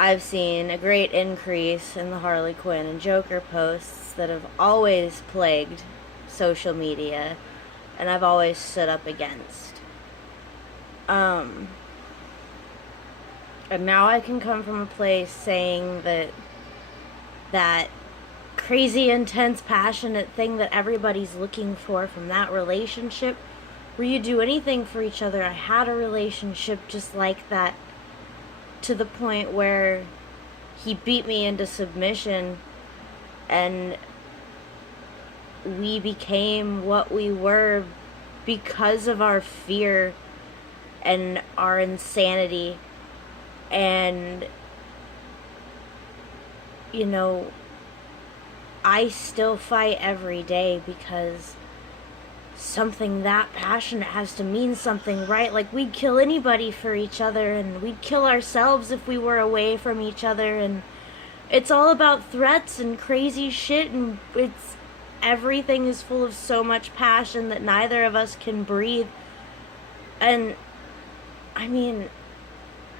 I've seen a great increase in the Harley Quinn and Joker posts that have always plagued social media, and I've always stood up against. And now I can come from a place saying that crazy, intense, passionate thing that everybody's looking for from that relationship, where you do anything for each other. I had a relationship just like that, to the point where he beat me into submission, and we became what we were because of our fear and our insanity. And you know, I still fight every day because something that passionate has to mean something, right? Like, we'd kill anybody for each other, and we'd kill ourselves if we were away from each other, and it's all about threats and crazy shit, and everything is full of so much passion that neither of us can breathe. And I mean,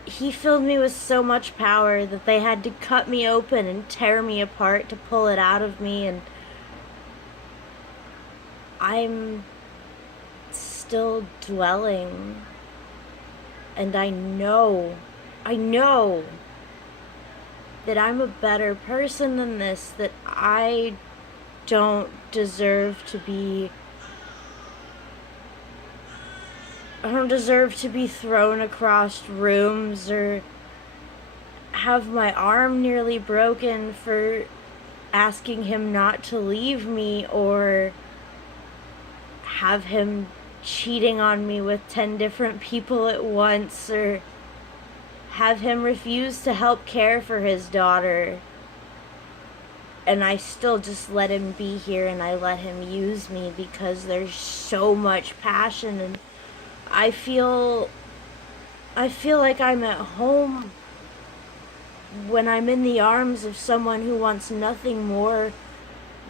he filled me with so much power that they had to cut me open and tear me apart to pull it out of me, and I'm still dwelling. And I know that I'm a better person than this, that I don't deserve to be thrown across rooms or have my arm nearly broken for asking him not to leave me, or have him cheating on me with 10 different people at once, or have him refuse to help care for his daughter. And I still just let him be here, and I let him use me because there's so much passion, and I feel like I'm at home when I'm in the arms of someone who wants nothing more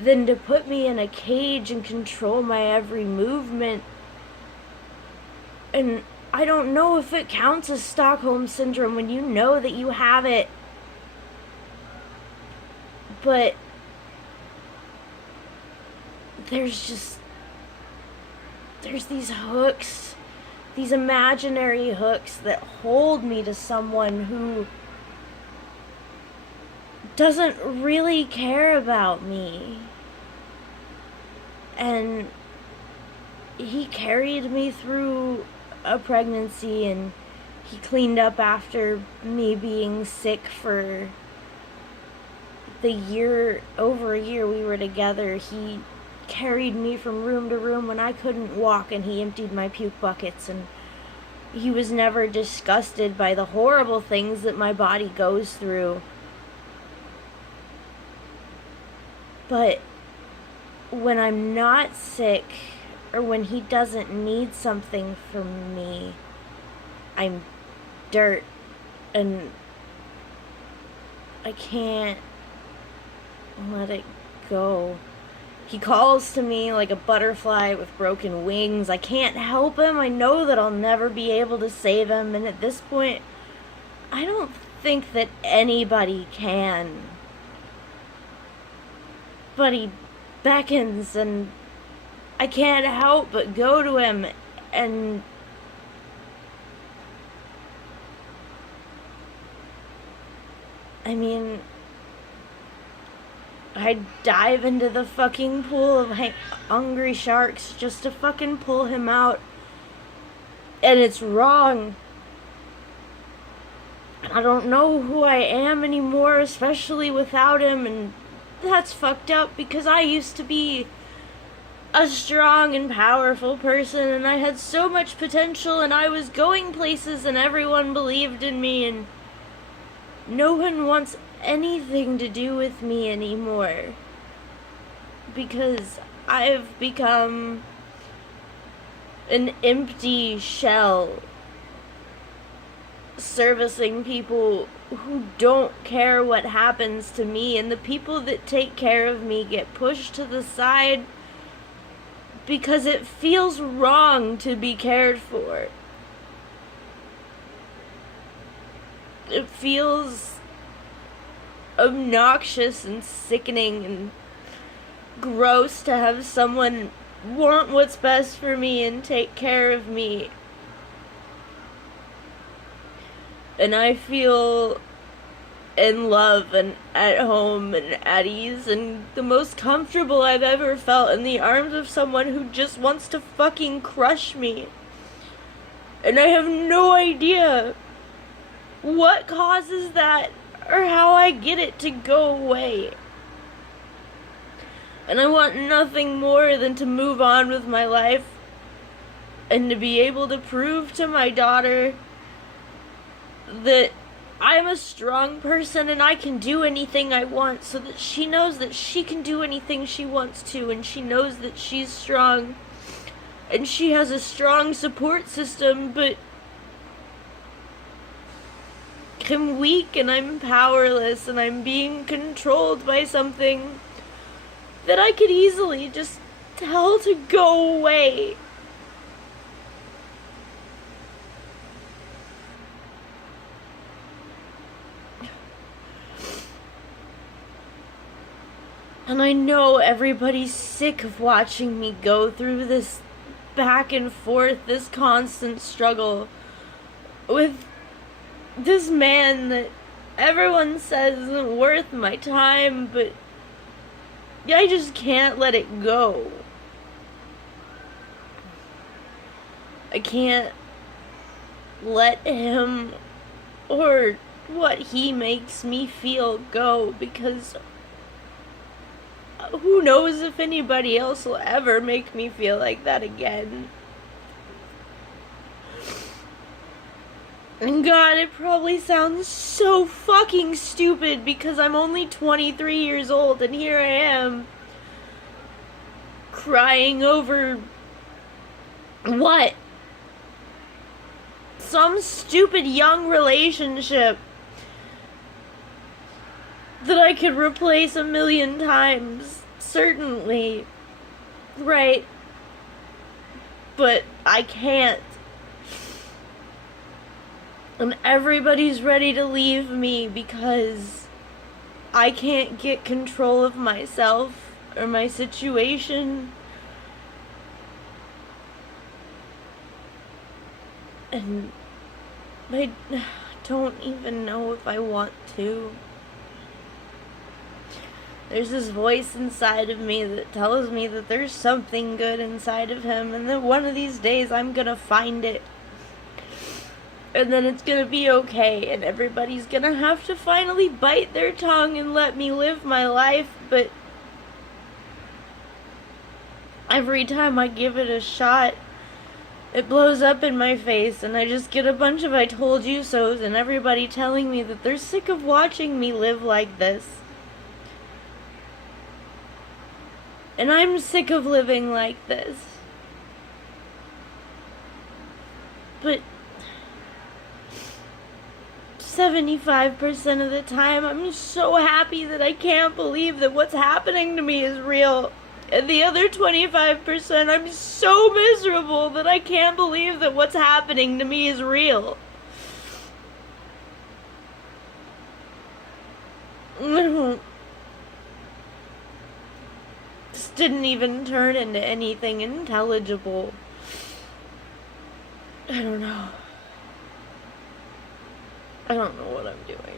than to put me in a cage and control my every movement. And I don't know if it counts as Stockholm Syndrome when you know that you have it. But there's these hooks, these imaginary hooks that hold me to someone who doesn't really care about me. And he carried me through a pregnancy, and he cleaned up after me being sick for over a year we were together. He carried me from room to room when I couldn't walk, and he emptied my puke buckets, and he was never disgusted by the horrible things that my body goes through. But when I'm not sick, or when he doesn't need something from me, I'm dirt, and I can't let it go. He calls to me like a butterfly with broken wings. I can't help him. I know that I'll never be able to save him, and at this point, I don't think that anybody can. But he beckons, and I can't help but go to him, and I mean, I'd dive into the fucking pool of hungry sharks just to fucking pull him out. And it's wrong. I don't know who I am anymore, especially without him, and that's fucked up because I used to be a strong and powerful person, and I had so much potential, and I was going places, and everyone believed in me, and no one wants anything to do with me anymore because I've become an empty shell servicing people who don't care what happens to me, and the people that take care of me get pushed to the side because it feels wrong to be cared for. It feels obnoxious and sickening and gross to have someone want what's best for me and take care of me. And I feel in love and at home and at ease and the most comfortable I've ever felt in the arms of someone who just wants to fucking crush me. And I have no idea what causes that or how I get it to go away. And I want nothing more than to move on with my life and to be able to prove to my daughter that I'm a strong person and I can do anything I want, so that she knows that she can do anything she wants to, and she knows that she's strong and she has a strong support system, but I'm weak and I'm powerless and I'm being controlled by something that I could easily just tell to go away. And I know everybody's sick of watching me go through this back and forth, this constant struggle with this man that everyone says isn't worth my time, but I just can't let it go. I can't let him or what he makes me feel go, because who knows if anybody else will ever make me feel like that again. And God, it probably sounds so fucking stupid because I'm only 23 years old and here I am crying over what? Some stupid young relationship that I could replace 1,000,000 times, certainly, right? But I can't. And everybody's ready to leave me because I can't get control of myself or my situation. And I don't even know if I want to. There's this voice inside of me that tells me that there's something good inside of him, and that one of these days I'm gonna find it. And then it's gonna be okay, and everybody's gonna have to finally bite their tongue and let me live my life, but every time I give it a shot, it blows up in my face, and I just get a bunch of I told you so's, and everybody telling me that they're sick of watching me live like this. And I'm sick of living like this. But 75% of the time, I'm so happy that I can't believe that what's happening to me is real. And the other 25%, I'm so miserable that I can't believe that what's happening to me is real. This didn't even turn into anything intelligible. I don't know. I don't know what I'm doing.